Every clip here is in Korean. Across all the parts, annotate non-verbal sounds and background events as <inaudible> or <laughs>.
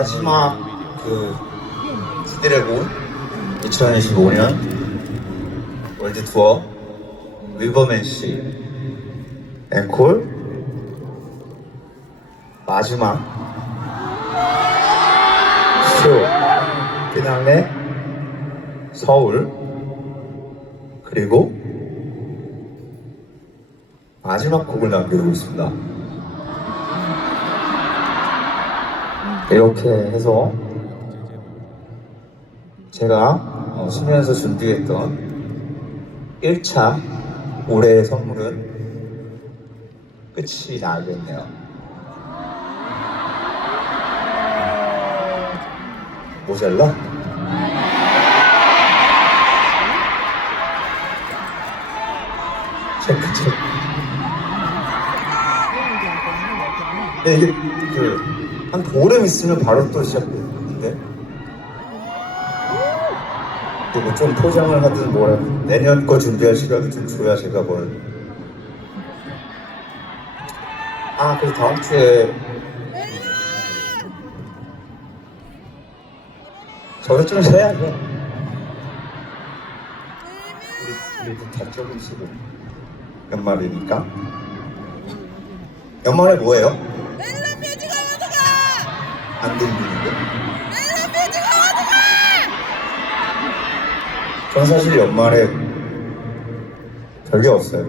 마지막 그 지드래곤 2025년 월드 투어 리버맨 씨 앵콜 마지막 쇼. 피날레 서울. 그리고 마지막 곡을 남겨두고 있습니다. 이렇게 해서 제가 어, 쉬면서 준비했던 1차 올해의 선물은 끝이 나겠네요. 모자라? 체크 체크. 네, 이게 그 한 보름 있으면 바로 또 시작되는데. 그리고 좀 포장을 하든 뭐라 내년 거 준비할 시간을 좀 줘야 제가 뭘. 아, 그래서 다음 주에 저도 좀 쉬어야죠. 우리 우리도 다 조금씩은 연말이니까. 연말에 뭐예요? 안 들리는데? 전 사실 연말에 별게 없어요.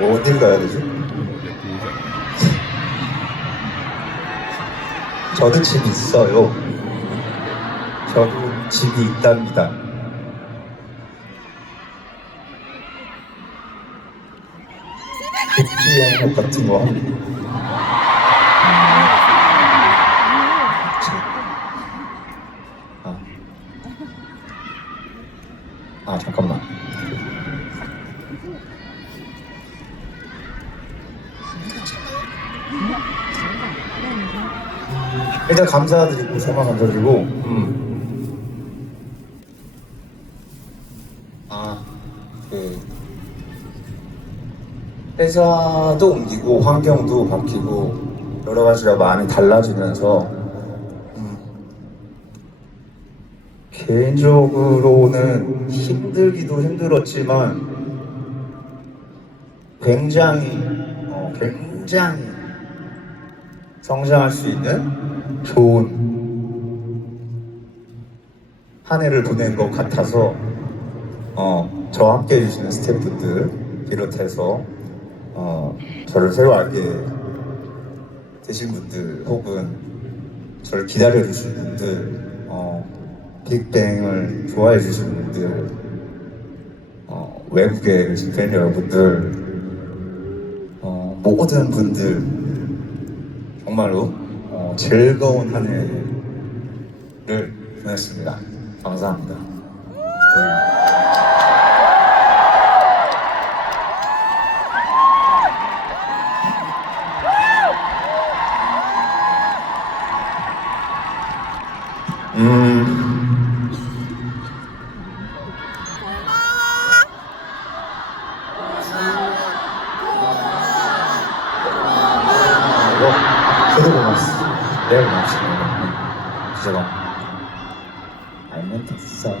어딜 가야 되지? 저도 집 있어요. 저도 집이 있답니다. 급지영 같은 거. 아. 아 잠깐만. 일단 감사드리고 정말 감사드리고. 음. 회사도 옮기고 환경도 바뀌고 여러 가지가 많이 달라지면서 음, 개인적으로는 힘들기도 힘들었지만 굉장히 어, 굉장히 성장할 수 있는 좋은 한 해를 보낸 것 같아서 어, 저와 함께 해주시는 스태프분들 비롯해서 어, 저를 새로 알게 되신 분들 혹은 저를 기다려 주신 분들 어, 빅뱅을 좋아해 주신 분들 어, 외국에 계신 팬 여러분들 어, 모든 분들 정말로 어, 즐거운 한 해를 보냈습니다. 감사합니다. 음, 저도 고맙습니다. 내가 고맙습니다. 진짜 고맙 알면 됐어.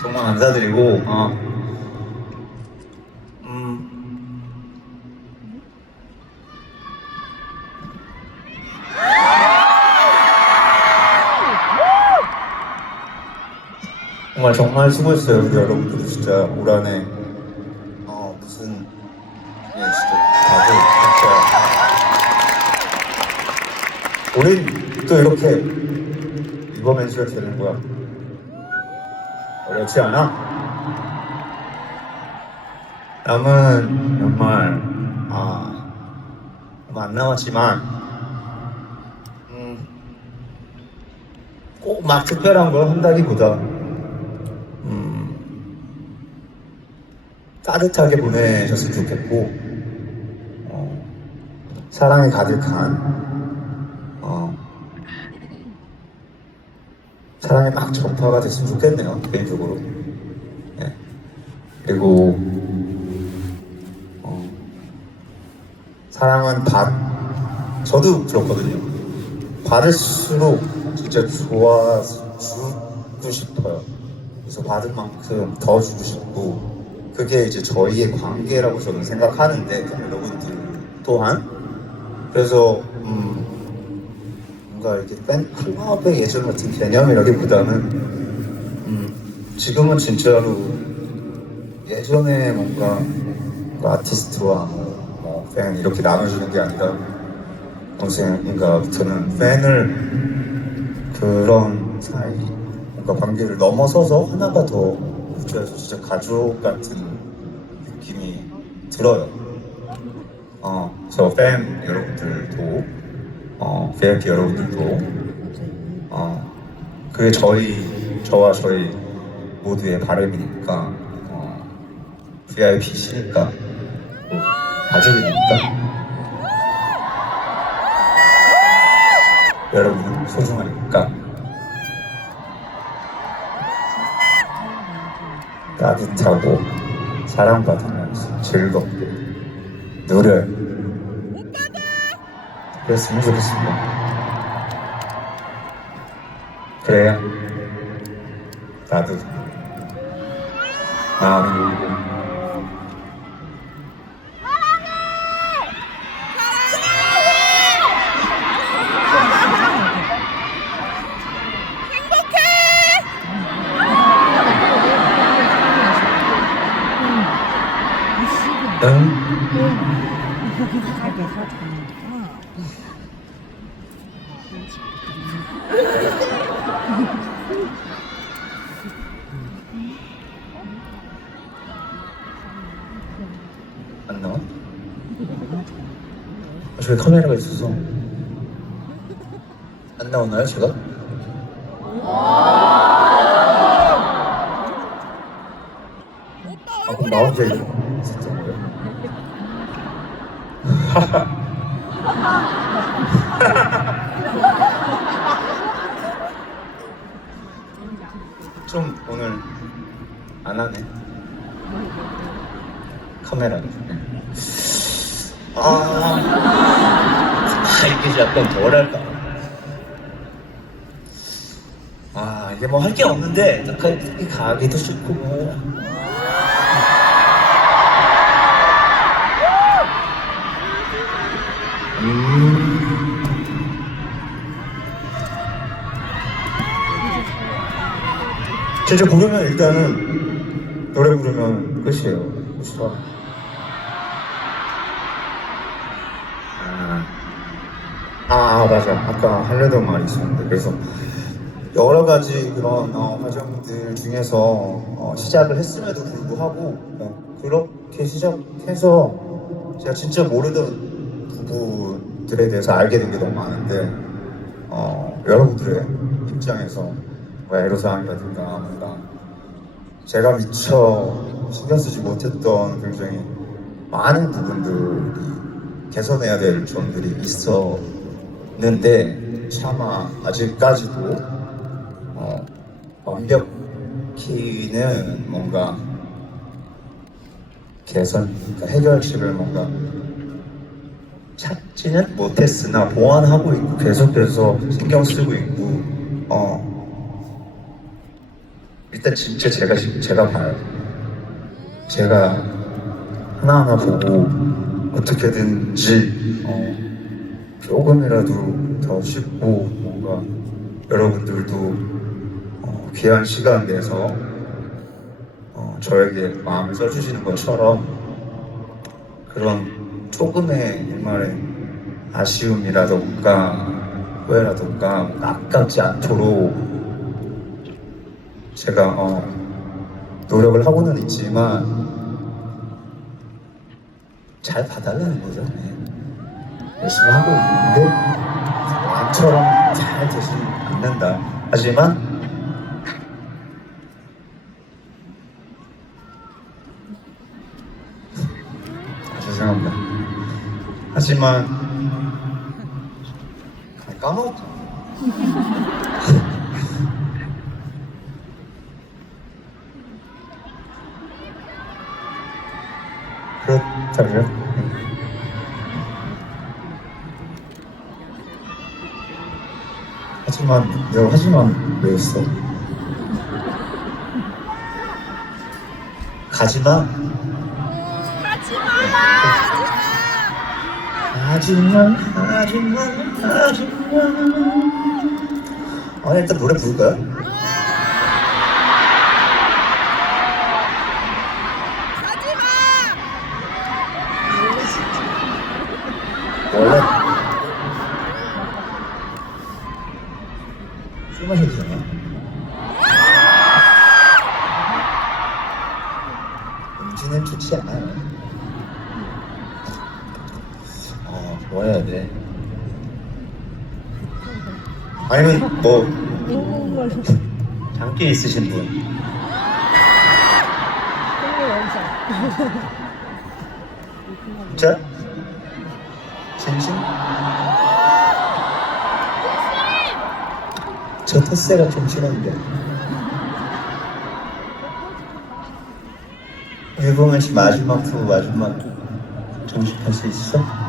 정말 감사드리고, 어. 정말 정말 수고했어요. 우리 여러분들도 진짜 올 한해 어 무슨 예 진짜 다들 진짜 우린 또 이렇게 이번 시가 되는 거야. 어렵지 않아? 남은 연말 아 얼마 안 남았지만 음, 꼭 막 특별한 걸 한다기보다 따뜻하게 네. 보내셨으면 좋겠고 어, 사랑에 가득한 어, 사랑에 막 전파가 됐으면 좋겠네요 개인적으로. 네. 그리고 어, 사랑은 받 저도 그렇거든요. 받을수록 진짜 좋아 주고 싶어요. 그래서 받은 만큼 더 주고 싶고 그게 이제 저희의 관계라고 저는 생각하는데 그 여러분들 또한. 그래서 음 뭔가 이렇게 팬클럽의 예전 같은 개념이라기보다는 음 지금은 진짜로 예전에 뭔가 그 아티스트와 뭐, 뭐, 팬 이렇게 나눠주는 게 아니라 동생인가부터는 팬을 그런 사이 뭔가 관계를 넘어서서 하나가 더 붙여서 진짜 가족 같은 느낌이 들어요. 어, 저팬 여러분들도 어, VIP 여러분들도 어, 그게 저희 저와 저희 모두의 바람이니까 어, VIP시니까 또 가족이니까 여러분은 소중하니까 따뜻하고 사랑받으면서 즐겁게 노래 그랬으면 좋겠습니다. 그래야 나도 마음이 안 나와? 아, 저기 카메라가 있어서 안 나오나요 제가? 아 그럼 나 혼자 있었던 거예요? <laughs> 좀 오늘 안 하네 카메라를 아, 아 이게 약간 뭐랄까? 아 이게 뭐 할 게 없는데 딱히 가기도 싫고 뭐. 진짜 부르면 일단은 노래 부르면 끝이에요. 그렇죠? 아, 아 맞아. 아까 하려던 말이 있었는데 그래서 여러 가지 그런 어, 과정들 중에서 어, 시작을 했음에도 불구하고 어, 그렇게 시작해서 제가 진짜 모르던 부부들에 대해서 알게 된 게 너무 많은데 어, 여러분들의 입장에서 뭐 애로사항이라든가 뭔가 제가 미처 신경 쓰지 못했던 굉장히 많은 부분들이 개선해야 될 점들이 있 었는데 차마 아직까지도 어, 완벽히는 뭔가 개선, 그러니까 해결책을 뭔가 찾지는 못했으나 보완하고 있고 계속해서 신경 쓰고 있고 어 일단 진짜 제가 제가 봐요. 제가 하나하나 보고 어떻게든지 어, 조금이라도 더 쉽고 뭔가 여러분들도 어, 귀한 시간 내서 어, 저에게 마음을 써주시는 것처럼 그런 조금의 일말의 아쉬움이라던가 후회라던가 아깝지 않도록 제가 어, 노력을 하고는 있지만 잘 봐달라는 거죠. 네. 열심히 하고 있는데 마음처럼 잘 되지는 않는다. 하지만 아, 죄송합니다. 하지만 아, 까먹었죠. <laughs> 그렇다고요? 하지만 내가 하지만 왜 했어? 가지마 하지마 하지마 하지마 아 일단 노래 부를까요? 어, 뭐 돼? 아니면 뭐 장기 있으신 분? 진짜? 진심? 저 텃세가 좀 심한데. 일봉은 씨 마지막 후 마지막 정식할 수 있어?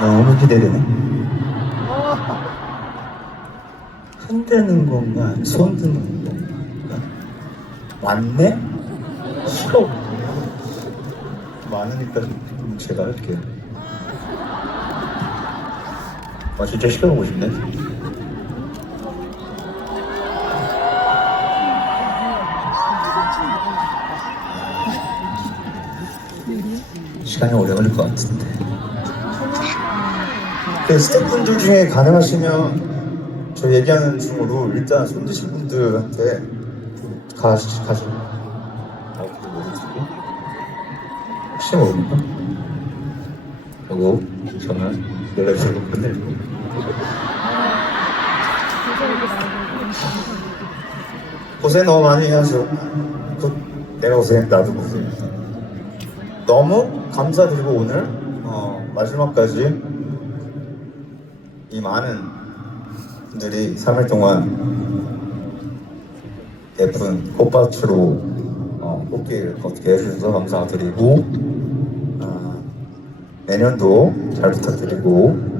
너무 기대되네. 흔드는 건가? 손 드는 건가? 왔네? 싫어. 많으니까 좀 제가 할게요. 아 진짜 시켜보고 싶네. 시간이 오래 걸릴 것 같은데. 그 스태프분들 중에 가능하시면 저 얘기하는 중으로 일단 손 드신 분들한테 가시 가시. 혹시 모르니까? 요거 저는 연락주로 끝낼고 고생 너무 많이 하죠 그, 내가 고생 나도 고생 너무 감사드리고 오늘 어, 마지막까지 이 많은 분들이 3일 동안 예쁜 꽃밭으로 어, 꽃길 걷게 해주셔서 감사드리고 아, 내년도 잘 부탁드리고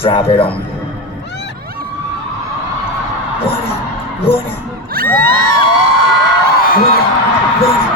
Drop it on